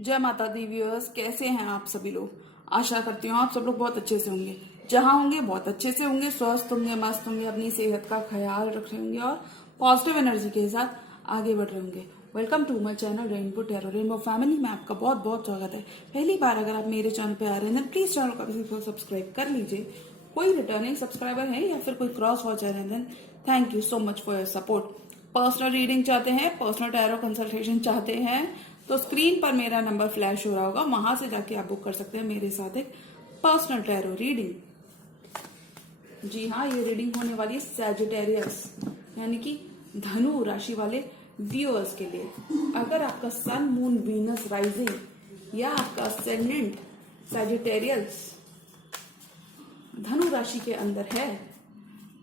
जय माता the viewers, कैसे हैं आप सभी लोग। आशा करती हूँ आप सब लोग बहुत अच्छे से होंगे। जहाँ होंगे बहुत अच्छे से होंगे, स्वस्थ होंगे, मस्त होंगे, अपनी सेहत का ख्याल रख रहे होंगे और पॉजिटिव एनर्जी के साथ आगे बढ़ रहे होंगे। Welcome to my channel rainbow tarot rainbow family में आपका बहुत बहुत स्वागत है। पहली बार अगर आप मेरे चैनल पे आ रहे हैं प्लीज चैनल को सब्सक्राइब कर लीजिए। कोई रिटर्निंग सब्सक्राइबर है या फिर कोई क्रॉस वॉचर है then thank you so much for your support. Personal reading चाहते हैं, पर्सनल टैरो कंसल्टेशन चाहते हैं तो स्क्रीन पर मेरा नंबर फ्लैश हो रहा होगा, वहां से जाके आप बुक कर सकते हैं मेरे साथ एक पर्सनल टैरो रीडिंग। जी हाँ, ये रीडिंग होने वाली है सैजिटेरियस यानी कि धनु राशि वाले व्यूअर्स के लिए। अगर आपका सन, मून, वीनस, राइजिंग या आपका असेंडेंट सैजिटेरियस धनु राशि के अंदर है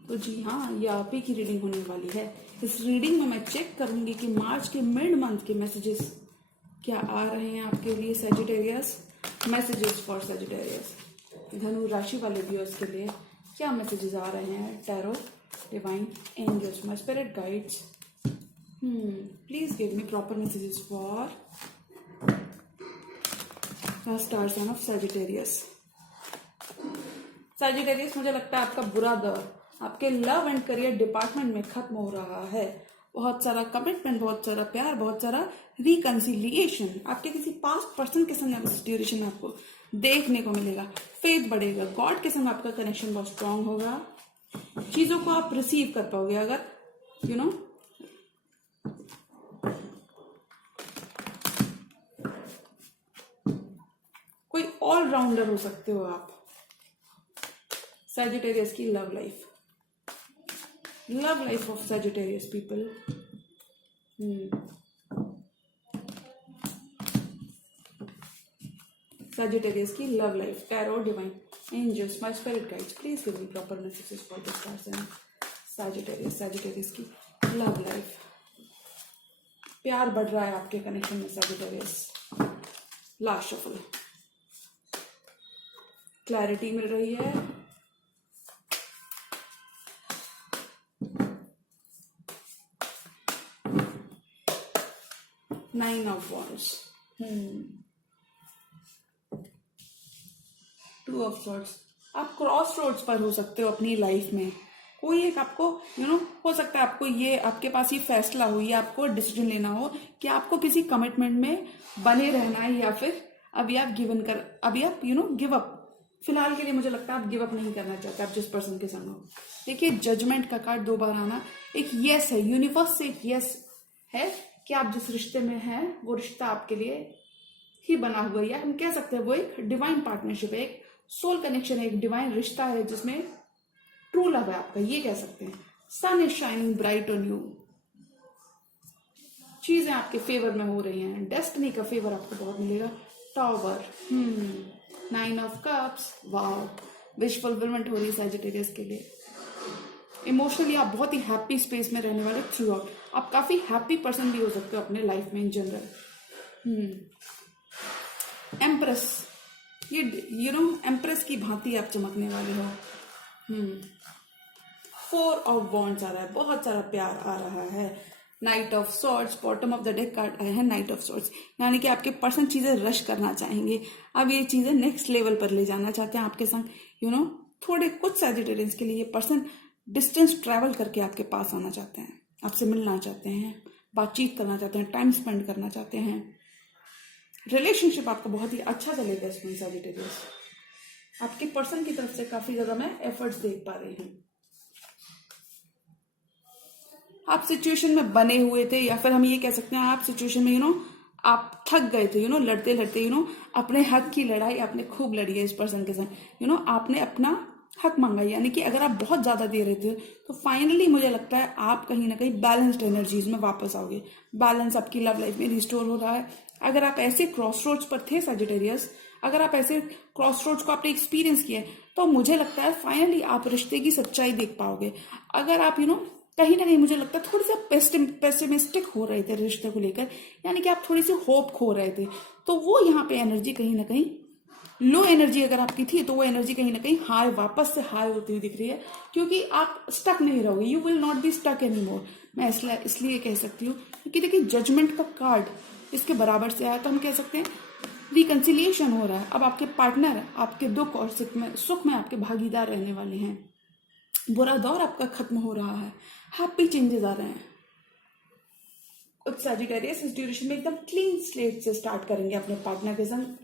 तो जी हाँ, ये आप ही की रीडिंग होने वाली है। इस रीडिंग में मैं चेक करूंगी कि मार्च के मिड मंथ के मैसेजेस क्या आ रहे हैं आपके लिए सैजिटेरियस। मैसेजेस फॉर सैजिटेरियस, धनु राशि वाले व्यूअर्स के लिए क्या मैसेजेस आ रहे हैं। Tarot, divine angels, my spirit guides, please give me proper messages for the star sign of Sagittarius. Sagittarius, मुझे लगता है आपका बुरा दौर आपके लव एंड करियर डिपार्टमेंट में खत्म हो रहा है। बहुत सारा कमिटमेंट, बहुत सारा प्यार, बहुत सारा रिकंसिलिएशन आपके किसी पास्ट पर्सन के संग इस ड्यूरेशन में आपको देखने को मिलेगा। फेथ बढ़ेगा, गॉड के संग आपका कनेक्शन बहुत स्ट्रांग होगा। चीजों को आप रिसीव कर पाओगे। अगर कोई ऑलराउंडर हो सकते हो आप। सैजिटेरियस की love life of Sagittarius people. Sagittarius की love life, tarot, divine angels, my spirit guides, please give me proper messages for this person. Sagittarius की लव लाइफ, प्यार बढ़ रहा है आपके कनेक्शन में सैजिटेरियस। लास्ट शफल, क्लैरिटी मिल रही है। Nine of wands, two of swords. आप क्रॉस रोड्स पर हो सकते हो अपनी लाइफ में। कोई एक आपको हो सकता है आपको ये आपके पास ये फैसला हो, ये आपको डिसीजन लेना हो कि आपको किसी कमिटमेंट में बने रहना है या फिर अभी आप गिव अप। फिलहाल के लिए मुझे लगता है आप गिव अप नहीं करना चाहते आप जिस पर्सन के संग हो। देखिए, जजमेंट का कार्ड 2 बार आना एक यस है, यूनिवर्स से एक यस है कि आप जिस रिश्ते में हैं वो रिश्ता आपके लिए ही बना हुआ है, या हम कह सकते हैं वो एक डिवाइन पार्टनरशिप है, एक सोल कनेक्शन है, एक डिवाइन रिश्ता है जिसमें ट्रू लव है आपका, ये कह सकते हैं। Sun is shining bright on you, चीजें आपके फेवर में हो रही हैं, डेस्टिनी का फेवर आपको बहुत मिलेगा। Tower, 9 of cups, wow, wish fulfilment हो रही है सैजिटेरियस के लिए। इमोशनली आप बहुत ही हैप्पी स्पेस में रहने वाले थ्रू आउट। आप काफी हैप्पी पर्सन भी हो सकते हो अपने लाइफ में इन जनरल। एम्प्रेस, ये एम्प्रेस की भांति आप चमकने वाले हो। 4 ऑफ वॉन्ड्स आ रहा है, बहुत सारा प्यार आ रहा है। Night of swords, bottom of the deck card आया है नाइट ऑफ सॉर्ड्स, यानी कि आपके पर्सन चीजें रश करना चाहेंगे। अब ये चीजें नेक्स्ट लेवल पर ले जाना चाहते हैं आपके संग। थोड़े कुछ सैजिटेरियंस के लिए ये पर्सन डिस्टेंस ट्रैवल करके आपके पास आना चाहते हैं, आपसे मिलना चाहते हैं, बातचीत करना चाहते हैं, टाइम स्पेंड करना चाहते हैं। रिलेशनशिप आपका बहुत ही अच्छा चलेगा इसमें सैजिटेरियस। आपके पर्सन की तरफ से काफी ज्यादा मैं एफर्ट्स देख पा रही हूँ। आप सिचुएशन में बने हुए थे, या फिर हम ये कह सकते हैं आप सिचुएशन में आप थक गए थे, लड़ते लड़ते अपने हक की लड़ाई आपने खूब लड़ी है इस पर्सन के साथ। आपने अपना हक मांगा, यानी कि अगर आप बहुत ज्यादा दे रहे थे तो फाइनली मुझे लगता है आप कहीं ना कहीं बैलेंस्ड एनर्जीज में वापस आओगे। बैलेंस आपकी लव लाइफ में रिस्टोर हो रहा है। अगर आप ऐसे क्रॉस रोड्स पर थे सैजिटेरियस, अगर आप ऐसे क्रॉस रोड्स को आपने एक्सपीरियंस किया तो मुझे लगता है फाइनली आप रिश्ते की सच्चाई देख पाओगे। अगर आप कहीं ना कहीं मुझे लगता है थोड़ी सा पेसिमिस्टिक हो रहे थे रिश्ते को लेकर, यानी कि आप थोड़ी सी होप खो रहे थे, तो वो यहाँ पे एनर्जी कहीं ना कहीं लो एनर्जी अगर आपकी थी तो वो एनर्जी कहीं ना कहीं हाई, वापस से हाई होती हुई दिख रही है, क्योंकि आप स्टक नहीं रहोगे। You will not be stuck any more. मैं इसलिए कह सकती हूँ क्योंकि देखिए, जजमेंट का कार्ड इसके बराबर से आया, तो हम कह सकते हैं रिकंसिलिएशन हो रहा है। अब आपके पार्टनर आपके दुख और सुख में आपके भागीदार रहने वाले हैं। बुरा दौर आपका खत्म हो रहा है, हैप्पी चेंजेस आ रहे हैं। कुछ सजिटेरियस इस ड्यूरेशन में एकदम क्लीन स्लेट से स्टार्ट करेंगे अपने पार्टनर के संग।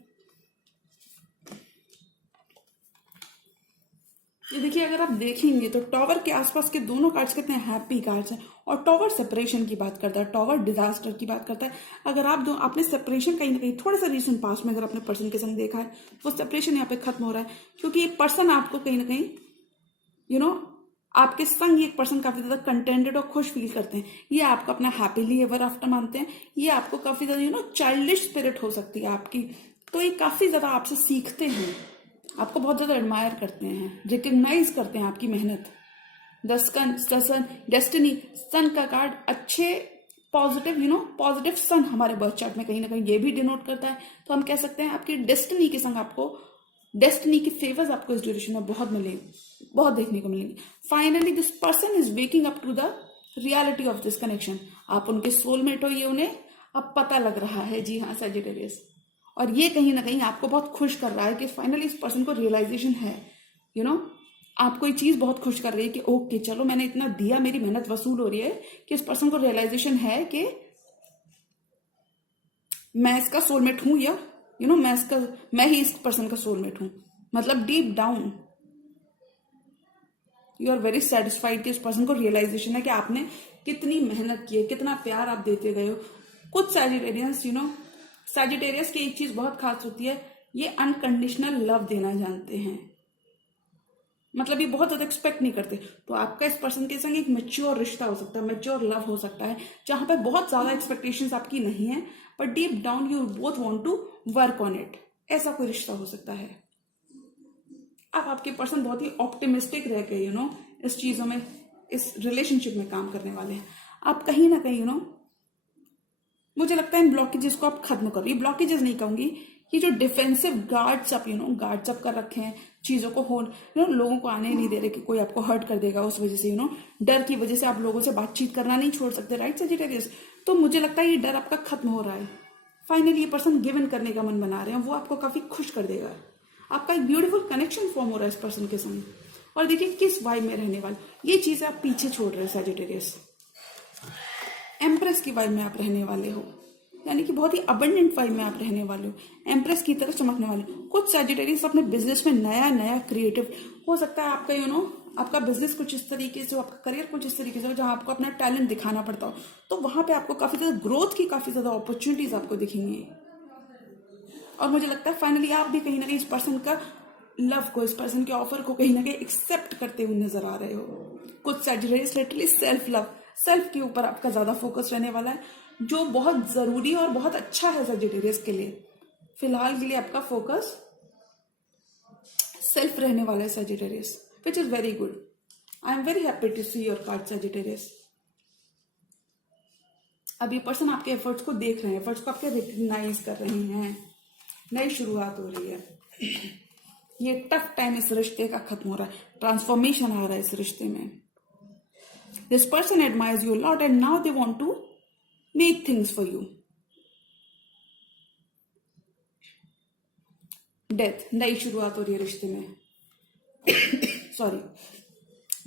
ये देखिए, अगर आप देखेंगे तो टॉवर के आसपास के दोनों कार्ड्स कितने हैप्पी कार्ड्स हैं, और टॉवर सेपरेशन की बात करता है, टॉवर डिजास्टर की बात करता है। अगर आपने सेपरेशन कहीं ना कहीं थोड़ा सा रीसेंट पास्ट में अगर अपने पर्सन के संग देखा है, वो सेपरेशन यहाँ पे खत्म हो रहा है, क्योंकि ये पर्सन आपको कहीं ना कहीं आपके संग एक पर्सन काफी ज्यादा कंटेंटेड और खुश फील करते हैं। ये आपको अपना हैप्पीली एवर आफ्टर मानते हैं। ये आपको काफी ज्यादा चाइल्डिश स्पिरिट हो सकती है आपकी, तो ये काफी ज्यादा आपसे सीखते हैं, आपको बहुत ज्यादा एडमायर करते हैं, रिकग्नाइज करते हैं आपकी मेहनत। द सन डेस्टिनी, सन का कार्ड अच्छे पॉजिटिव सन हमारे बर्थ चार्ट में कहीं ना कहीं ये भी डिनोट करता है। तो हम कह सकते हैं आपकी डेस्टिनी के संग आपको डेस्टिनी के फेवर्स आपको इस ड्यूरेशन में बहुत मिलेंगे, बहुत देखने को मिलेंगे। Finally this person is waking up to the reality of this connection. आप उनके सोलमेट हो, ये उन्हें अब पता लग रहा है। जी हाँ सजिटेरियस, और ये कहीं ना कहीं आपको बहुत खुश कर रहा है कि फाइनली इस पर्सन को रियलाइजेशन है। आपको ये चीज बहुत खुश कर रही है कि ओके चलो मैंने इतना दिया, मेरी मेहनत वसूल हो रही है, कि इस पर्सन को रियलाइजेशन है कि मैं इसका सोलमेट हूं, या मैं ही इस पर्सन का सोलमेट हूं। मतलब deep down you are very satisfied कि इस पर्सन को रियलाइजेशन है कि आपने कितनी मेहनत की है, कितना प्यार आप देते गए हो। कुछ सजिटेरियस की एक चीज बहुत खास होती है, ये अनकंडीशनल लव देना जानते हैं। मतलब ये बहुत ज्यादा एक्सपेक्ट नहीं करते। तो आपका इस पर्सन के संग एक मैच्योर रिश्ता हो सकता है, मैच्योर लव हो सकता है, जहां पे बहुत ज्यादा एक्सपेक्टेशंस आपकी नहीं है, but deep down you both want to work on it. ऐसा कोई रिश्ता हो सकता है। अब आपके पर्सन बहुत ही ऑप्टिमिस्टिक रह के इस चीजों में, इस रिलेशनशिप में काम करने वाले हैं। आप कहीं ना कहीं मुझे लगता है इन ब्लॉकेजेस को आप खत्म करो। ये ब्लॉकेजेस नहीं कहूंगी, ये जो डिफेंसिव गार्ड्स अप कर रखे हैं, चीजों को लोगों को आने नहीं दे रहे कि कोई आपको हर्ट कर देगा, उस वजह से डर की वजह से आप लोगों से बातचीत करना नहीं छोड़ सकते, राइट सजिटेरियस। तो मुझे लगता है ये डर आपका खत्म हो रहा है। फाइनली ये पर्सन गिवन करने का मन बना रहे हैं, वो आपको काफी खुश कर देगा। आपका एक ब्यूटीफुल कनेक्शन फॉर्म हो रहा है इस पर्सन के संग। और देखिए किस वाइब में रहने वाले, ये चीजें आप पीछे छोड़ रहे हैं सजिटेरियस। एम्प्रेस की वाइब में आप रहने वाले हो, यानी कि बहुत ही अबंडेंट वाइब में आप रहने वाले हो, एम्प्रेस की तरह चमकने वाले। कुछ सजिटेरियस अपने बिजनेस में नया क्रिएटिव हो सकता है आपका आपका बिजनेस कुछ इस तरीके से हो, आपका करियर कुछ इस तरीके से हो, जहां आपको अपना टैलेंट दिखाना पड़ता हो, तो वहां पे आपको काफी ज्यादा ग्रोथ की काफी ज्यादा अपॉर्चुनिटीज आपको दिखेंगी। और मुझे लगता है फाइनली आप भी कहीं ना कहीं इस पर्सन का लव को, इस पर्सन के ऑफर को कहीं ना कहीं एक्सेप्ट करते हुए नजर आ रहे हो। कुछ सजिटेरियस लिटरली सेल्फ के ऊपर आपका ज्यादा फोकस रहने वाला है, जो बहुत जरूरी और बहुत अच्छा है सजिटेरियस के लिए। फिलहाल के लिए आपका फोकस सेल्फ रहने वाला है Sagittarius, which is very good. I am very happy to see your card Sagittarius. अब ये पर्सन आपके एफर्ट्स को देख रहे हैं, एफर्ट्स को आपके रिकग्नाइज कर रहे हैं। नई शुरुआत हो रही है। ये टफ टाइम इस रिश्ते का खत्म हो रहा है, ट्रांसफॉर्मेशन आ रहा है इस रिश्ते में। This person admires you lot and now they want to make things for you. Death, नई शुरुआत हो रही है रिश्ते में। सॉरी,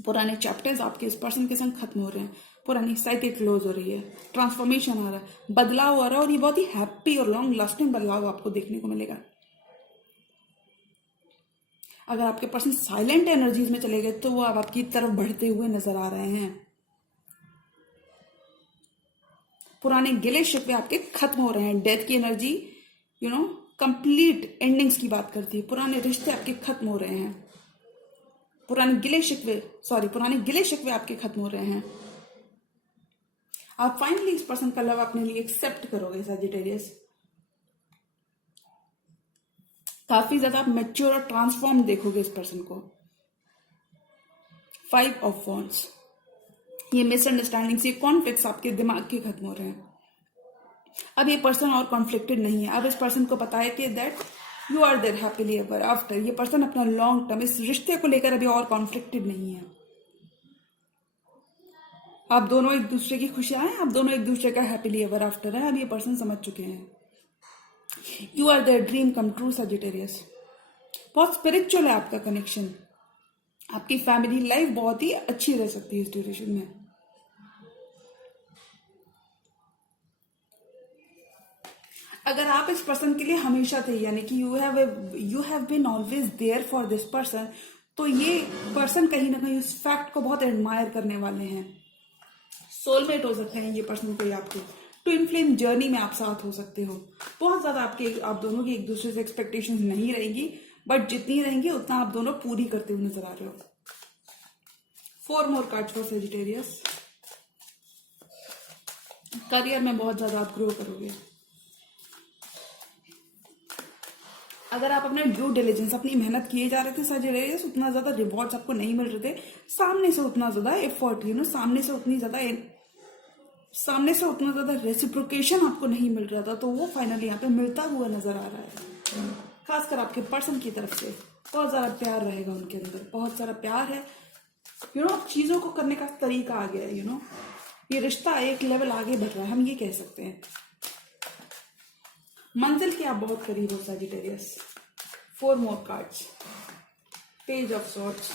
पुराने चैप्टर्स आपके इस पर्सन के संग खत्म हो रहे हैं, पुरानी साइकिल क्लोज हो रही है, ट्रांसफॉर्मेशन आ रहा है, बदलाव आ रहा है, और ये बहुत ही हैप्पी और लॉन्ग लास्टिंग बदलाव आपको देखने को मिलेगा। अगर आपके पर्सन साइलेंट एनर्जीज में चले गए तो वो अब आपकी तरफ बढ़ते हुए नजर आ रहे हैं। पुराने गिले शिकवे आपके खत्म हो रहे हैं। डेथ की एनर्जी कंप्लीट एंडिंग्स की बात करती है। पुराने रिश्ते आपके खत्म हो रहे हैं, पुराने गिले शिकवे आपके खत्म हो रहे हैं। आप फाइनली इस पर्सन का लव अपने लिए एक्सेप्ट करोगे सजिटेरियस। काफी ज्यादा आप मैच्योर और ट्रांसफॉर्म देखोगे इस पर्सन को। 5 ऑफ वॉन्ड्स, ये मिसअंडरस्टैंडिंग्स, ये कॉन्फ्लिक्ट्स आपके दिमाग के खत्म हो रहे हैं। अब ये पर्सन और कॉन्फ्लिक्टेड नहीं है। अब इस पर्सन को पता है कि that you are their happily ever after. ये पर्सन अपना लॉन्ग टर्म इस रिश्ते को लेकर अभी और कॉन्फ्लिक्टेड नहीं है। आप दोनों एक दूसरे की खुशियां हैं, आप दोनों एक दूसरे का हैप्पीली एवर आफ्टर है, अब ये पर्सन समझ चुके हैं। You are their dream come true Sagittarius. बहुत स्पिरिचुअल है आपका कनेक्शन। आपकी फैमिली लाइफ बहुत ही अच्छी रह सकती है इस ड्यूरेशन में। अगर आप इस पर्सन के लिए हमेशा थे, यानी कि you have been always there for this person, तो ये पर्सन कहीं ना कहीं उस फैक्ट को बहुत एडमायर करने वाले हैं। सोलमेट हो सकते हैं ये पर्सन कोई आपके। ट्विन फ्लेम जर्नी में आप साथ हो सकते हो। बहुत ज्यादा आप दोनों की एक दूसरे से एक्सपेक्टेशंस नहीं रहेंगी, बट जितनी रहेंगी उतना आप दोनों पूरी करते हुए नजर आ रहे हो। 4 more cards for Sagittarius. Career में बहुत ज्यादा आप ग्रो करोगे। अगर आप अपना ड्यू डिलिजेंस, अपनी मेहनत किए जा रहे थे सजिटेरियस, उतना ज्यादा रिवॉर्ड्स आपको नहीं मिल रहे थे, सामने से उतना ज्यादा एफर्ट, सामने से उतना ज्यादा रेसिप्रोकेशन आपको नहीं मिल रहा था, तो वो फाइनली यहाँ पे मिलता हुआ नजर आ रहा है। खासकर आपके पर्सन की तरफ से बहुत ज्यादा प्यार रहेगा उनके अंदर, बहुत सारा प्यार है। अब चीजों को करने का तरीका आ गया है। ये रिश्ता एक लेवल आगे बढ़ रहा है, हम ये कह सकते हैं। मंजिल के आप बहुत करीब हो Sagittarius. 4 more cards. Page of swords,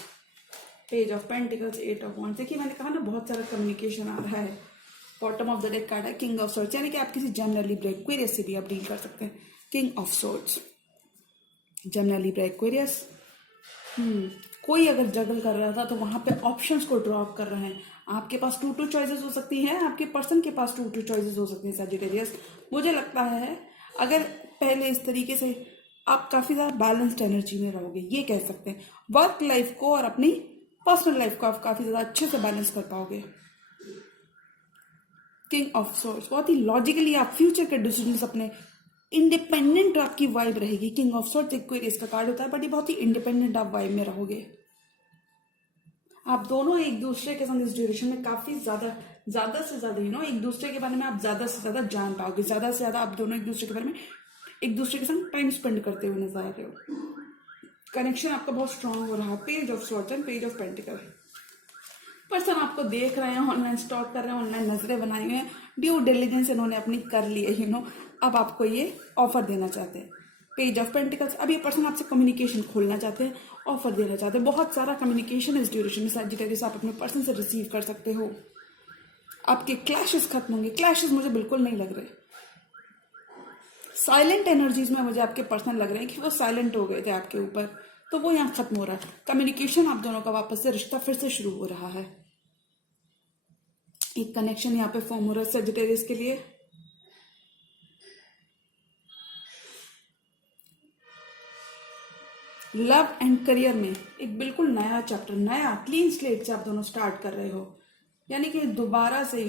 page of pentacles, 8 of wands. देखिए मैंने कहा ना बहुत सारा कम्युनिकेशन आ रहा है। Bottom of the deck card है किंग ऑफ सॉर्ड्स, यानी कि आप किसी जनरल लिब्रा एक्वेरियस से भी आप डील कर सकते हैं। King of swords, general Libra Aquarius. कोई अगर जगल कर रहा था तो वहां पे ऑप्शंस को ड्रॉप कर रहे हैं। आपके पास 2 चॉइसेस हो सकती हैं, आपके पर्सन के पास 2 चॉइसेस हो सकती हैं सजिटेरियस। मुझे लगता है अगर पहले इस तरीके से आप काफी ज्यादा बैलेंस्ड एनर्जी में रहोगे, ये कह सकते हैं। वर्क लाइफ को और अपनी पर्सनल लाइफ को आप काफी ज्यादा अच्छे से बैलेंस कर पाओगे। किंग ऑफ सोर्स, बहुत ही लॉजिकली आप फ्यूचर के डिसीजंस अपने इंडिपेंडेंट आपकी वाइब रहेगी। किंग ऑफ सोर्स एक्वेरियस का कार्ड होता है, बट ये बहुत ही इंडिपेंडेंट आप वाइब में रहोगे। आप दोनों एक दूसरे के संग इस ड्यूरेशन में काफी ज्यादा से ज्यादा एक दूसरे के बारे में आप ज्यादा से ज्यादा जान पाओगे। ज्यादा से ज्यादा आप दोनों एक दूसरे के बारे में एक दूसरे के संग टाइम स्पेंड करते हुए नजर आ रहे हो। कनेक्शन आपका बहुत स्ट्रांग हो रहा है। Page of swords and page of pentacle. Person आपको देख रहे हैं, ऑनलाइन स्टॉक कर रहे हैं, ऑनलाइन नजरें बनाई हुई हैं, ड्यू डिलिजेंस इन्होंने अपनी कर ली है। अब आपको ये ऑफर देना चाहते हैं। पेज ऑफ पेंटिकल्स, अब ये पर्सन आपसे कम्युनिकेशन खोलना चाहते हैं, ऑफर देना चाहते हैं। बहुत सारा कम्युनिकेशन इस ड्यूरेशन में सजिटेरियस आप अपने पर्सन से रिसीव कर सकते हो। आपके क्लैशेस खत्म होंगे। क्लैशेस मुझे बिल्कुल नहीं लग रहे। साइलेंट एनर्जीज में मुझे आपके पर्सन लग रहे हैं कि वो साइलेंट हो गए थे आपके ऊपर, तो वो यहाँ खत्म हो रहा है। कम्युनिकेशन आप दोनों का वापस से रिश्ता फिर से शुरू हो रहा है। एक कनेक्शन यहाँ पे फॉर्म हो रहा है सजिटेरियस के लिए। लव एंड करियर में एक बिल्कुल नया चैप्टर, नया क्लीन स्लेट से आप दोनों स्टार्ट कर रहे हो। यानी कि दोबारा से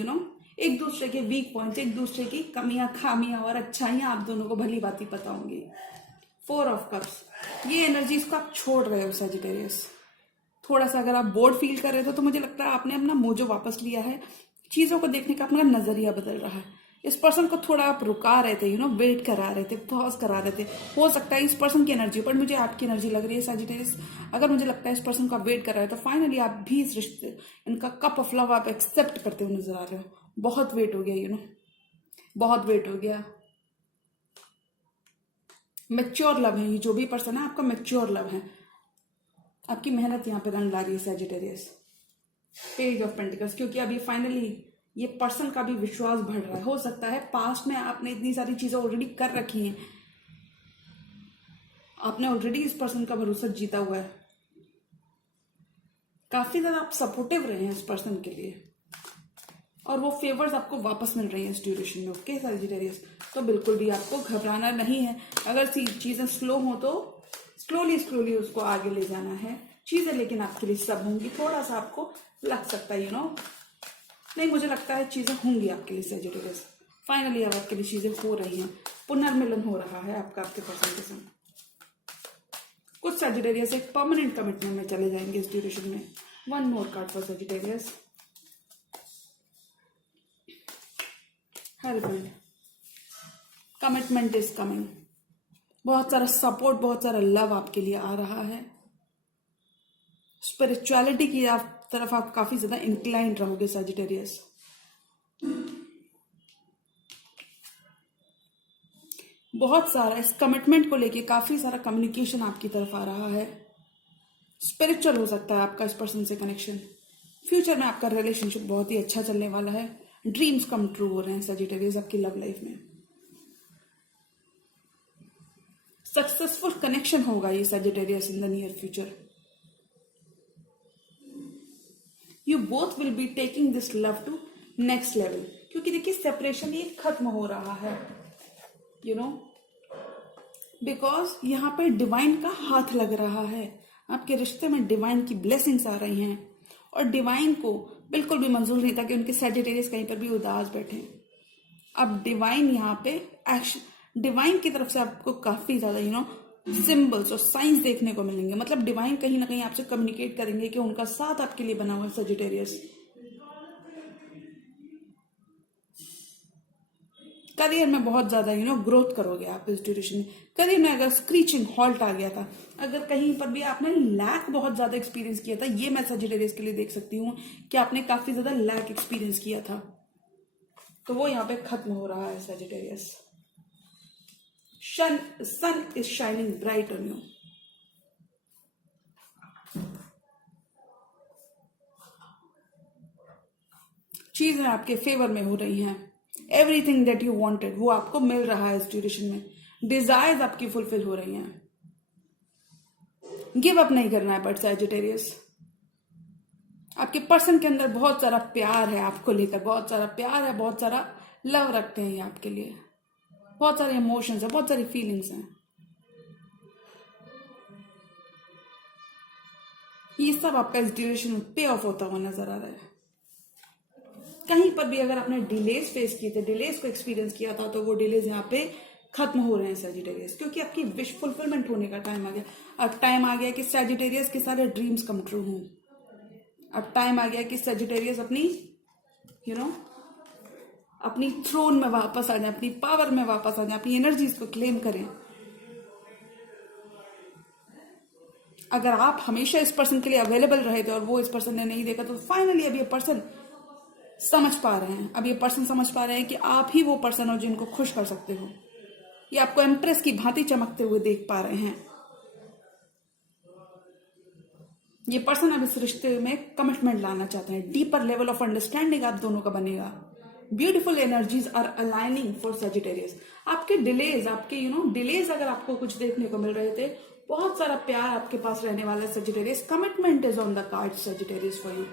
एक दूसरे के वीक पॉइंट्स, एक दूसरे की कमियां, खामियां और अच्छाइयां आप दोनों को भली बाती पता होंगी। 4 ऑफ कप्स, ये एनर्जीज को आप छोड़ रहे हो सजिटेरियस। थोड़ा सा अगर आप बोर्ड फील कर रहे थे तो मुझे लगता है आपने अपना मोजो वापस लिया है। चीजों को देखने का अपना नजरिया बदल रहा है। इस पर्सन को थोड़ा आप रुका रहे थे, वेट करा रहे थे, पॉज करा रहे थे। हो सकता है इस पर्सन की एनर्जी, पर मुझे आपकी एनर्जी लग रही है सजिटेरियस। अगर मुझे लगता है इस पर्सन को आप वेट कर रहे हैं, तो फाइनली आप भी इस रिश्ते, इनका कप ऑफ लव आप एक्सेप्ट करते हुए नजर आ रहे हो। बहुत वेट हो गया, बहुत वेट हो गया। मेच्योर लव है ये, जो भी पर्सन है आपका मेच्योर लव है। आपकी मेहनत यहाँ पे रंग ला रही है सजिटेरियस। पेज ऑफ पेंटिकल्स, क्योंकि अभी फाइनली ये पर्सन का भी विश्वास बढ़ रहा है। हो सकता है पास्ट में आपने इतनी सारी चीजें ऑलरेडी कर रखी हैं, आपने ऑलरेडी इस पर्सन का भरोसा जीता हुआ है। काफी ज्यादा आप सपोर्टिव रहे हैं इस पर्सन के लिए, और वो फेवर्स आपको वापस मिल रही हैं इस ड्यूरेशन में। ओके सजिटेरियस, तो बिल्कुल भी आपको घबराना नहीं है। अगर चीजें स्लो हो तो स्लोली उसको आगे ले जाना है चीजें, लेकिन आपके लिए सब होंगी। थोड़ा सा आपको लग सकता है नहीं, मुझे लगता है चीजें होंगी आपके लिए सजिटेरियस। फाइनली अब आपके लिए चीजें हो रही हैं, पुनर्मिलन हो रहा है आपका आपके पर्सन के संग। कुछ सजिटेरियस एक परमानेंट कमिटमेंट में चले जाएंगे इस ड्यूरेशन में। 1 more card for Sagittarius. Helpment, commitment is coming. बहुत सारा सपोर्ट, बहुत सारा लव आपके लिए आ रहा है। स्पिरिचुअलिटी की आप तरफ आप काफी ज्यादा इंक्लाइंड रहोगे सजिटेरियस। बहुत सारा इस कमिटमेंट को लेके काफी सारा कम्युनिकेशन आपकी तरफ आ रहा है। स्पिरिचुअल हो सकता है आपका इस पर्सन से कनेक्शन। फ्यूचर में आपका रिलेशनशिप बहुत ही अच्छा चलने वाला है। ड्रीम्स कम ट्रू हो रहे हैं सजिटेरियस आपकी लव लाइफ में। सक्सेसफुल कनेक्शन होगा ये Sagittarius in the near future. You both will be taking this love to next level, क्योंकि देखिए सेपरेशन ये खत्म हो रहा है, यू नो, बिकॉज यहाँ पे डिवाइन का हाथ लग रहा है। आपके रिश्ते में डिवाइन की ब्लेसिंग्स आ रही हैं, और डिवाइन को बिल्कुल भी मंजूर नहीं था कि उनके सजिटेरियस कहीं पर भी उदास बैठे। अब डिवाइन यहाँ पे एक्शन, डिवाइन की तरफ से आपको काफी ज्यादा यू नो सिंबल्स और साइंस देखने को मिलेंगे। मतलब डिवाइन कहीं ना कहीं आपसे कम्युनिकेट करेंगे कि उनका साथ आपके लिए बना हुआ है सजिटेरियस। करियर में बहुत ज्यादा यू नो ग्रोथ करोगे आप इस ड्यूरेशन में। करियर में अगर स्क्रीचिंग हॉल्ट आ गया था, अगर कहीं पर भी आपने लैक बहुत ज्यादा एक्सपीरियंस किया था, ये मैं सजिटेरियस के लिए देख सकती हूँ कि आपने काफी ज्यादा लैक एक्सपीरियंस किया था, तो वो यहाँ पे खत्म हो रहा है Sagittarius. Sun is shining bright on you. चीजें आपके फेवर में हो रही हैं। एवरीथिंग दैट यू वांटेड वो आपको मिल रहा है इस ड्यूरेशन में। डिजायर्स आपकी फुलफिल हो रही हैं। गिव अप नहीं करना है बट सजिटेरियस। आपके पर्सन के अंदर बहुत सारा प्यार है आपको लेकर, बहुत सारा प्यार है, बहुत सारा लव रखते हैं ये आपके लिए। बहुत सारे इमोशंस है, बहुत सारी फीलिंग्स हैं। ये सब आपका इस ड्यूरेशन में पे ऑफ होता हुआ नजर आ रहा है। कहीं पर भी अगर आपने डिलेज फेस किए थे, डिलेज को एक्सपीरियंस किया था, तो वो डिलेज यहाँ पे खत्म हो रहे हैं सजिटेरियस, क्योंकि आपकी विश फुलफिलमेंट होने का टाइम आ गया। अब टाइम आ गया कि सजिटेरियस के सारे ड्रीम्स कम ट्रू हों। अब टाइम आ गया कि सजिटेरियस अपनी यू नो अपनी थ्रोन में वापस आ जाए, अपनी पावर में वापस आ जाए, अपनी एनर्जीज को क्लेम करें। अगर आप हमेशा इस पर्सन के लिए अवेलेबल रहे थे और वो इस पर्सन ने नहीं देखा, तो फाइनली अब ये पर्सन समझ पा रहे हैं, अब ये पर्सन समझ पा रहे हैं कि आप ही वो पर्सन हो जिनको खुश कर सकते हो। ये आपको एम्प्रेस की भांति चमकते हुए देख पा रहे हैं। ये पर्सन अब इस रिश्ते में कमिटमेंट लाना चाहते हैं। डीपर लेवल ऑफ अंडरस्टैंडिंग आप दोनों का बनेगा। Beautiful energies are aligning for Sagittarius. आपके डिलेज, आपके डिलेज अगर आपको कुछ देखने को मिल रहे थे, बहुत सारा प्यार आपके पास रहने वाला है Sagittarius. Commitment is on the card Sagittarius for you.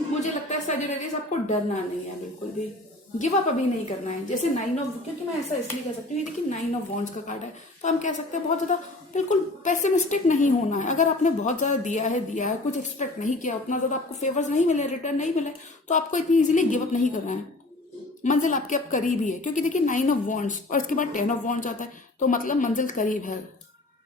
मुझे लगता है सजिटेरियस आपको डरना नहीं है बिल्कुल भी। गिव अप अभी नहीं करना है। जैसे 9 ऑफ, क्योंकि मैं ऐसा इसलिए कह सकती हूँ, देखिए 9 ऑफ वॉन्ड्स का कार्ड है, तो हम कह सकते हैं बहुत ज्यादा बिल्कुल पेसिमिस्टिक नहीं होना है। अगर आपने बहुत ज्यादा दिया है, कुछ एक्सपेक्ट नहीं किया, उतना ज्यादा आपको फेवर्स नहीं मिले, रिटर्न नहीं मिले, तो आपको इतनी इजीली गिव अप नहीं करना है। मंजिल आपके अब करीब ही है, क्योंकि देखिए 9 ऑफ वॉन्ड्स और इसके बाद 10 ऑफ वॉन्ड्स आता है, तो मतलब मंजिल करीब है।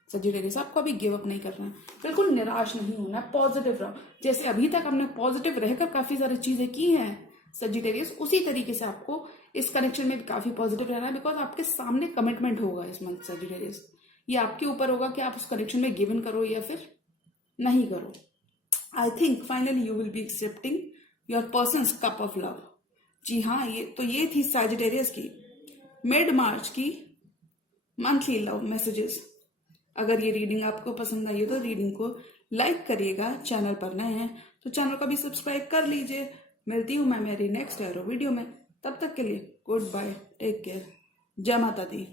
सजिटेरियस आपको अभी गिव अप नहीं करना है, बिल्कुल निराश नहीं होना है, पॉजिटिव रहो। जैसे अभी तक हमने पॉजिटिव रहकर काफी सारी चीजें की हैं सजिटेरियस, उसी तरीके से आपको इस कनेक्शन में भी काफी पॉजिटिव रहना है, बिकॉज आपके सामने कमिटमेंट होगा इस मंथ सजिटेरियस। ये आपके ऊपर होगा कि आप उस कनेक्शन में गिव इन करो या फिर नहीं करो। I think finally you will be accepting your persons cup of love. जी हाँ, ये थी सजिटेरियस की मिड मार्च की मंथली लव मैसेजेस। अगर ये रीडिंग आपको पसंद आई हो तो रीडिंग को लाइक करिएगा। चैनल पर नए हैं तो चैनल को भी सब्सक्राइब कर लीजिए। मिलती हूँ मैं मेरी नेक्स्ट एरो वीडियो में। तब तक के लिए गुड बाय, टेक केयर, जय माता दी।